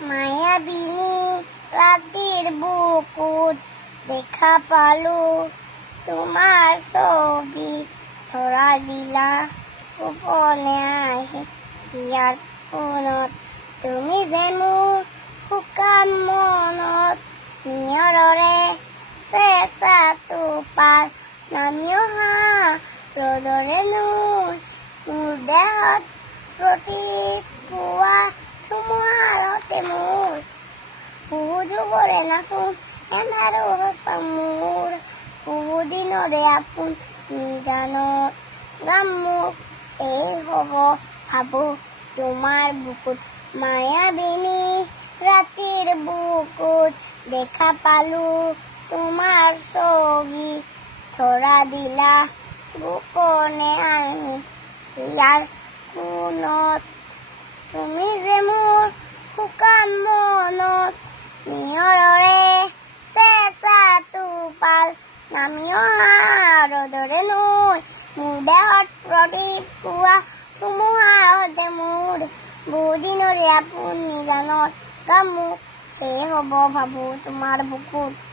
মায়াবিনী ৰাতিৰ বুকুত দেখা পালো তোমাৰ ছবি ধৰা দিলা গোপনে আহি ইয়াৰ ফোনত তুমি যে মোৰ শুকান মনত নিয়ৰৰে চেঁচা টোপাল নামি অহা ৰ'দৰে নৈ মোৰ দেহত প্ৰতিপুৱা ধুমুহাৰতে মোৰ বহুযুগৰে নাচোন এন্ধাৰো সঁচা মোৰ বহুদিনৰে আপোন নিজানৰ গাম মোক এই হ'ব ভাবো তোমাৰ বুকুত মায়াবিনী ৰাতিৰ বুকুত দেখা পালো তোমাৰ ছবি ধৰা দিলা গোপনে আহি ইয়াৰ কোনত তুমি যে মোৰ শুকান মনত নিয়ৰৰে চেঁচা টোপাল নামি অহা ৰ'দৰে নৈ মোৰ দেহত প্ৰতিপুৱা ধুমুহাৰতে মোৰ বহুদিনৰে আপোন নিজানত গাম মোক সেই হ'ব ভাবো তোমাৰ বুকুত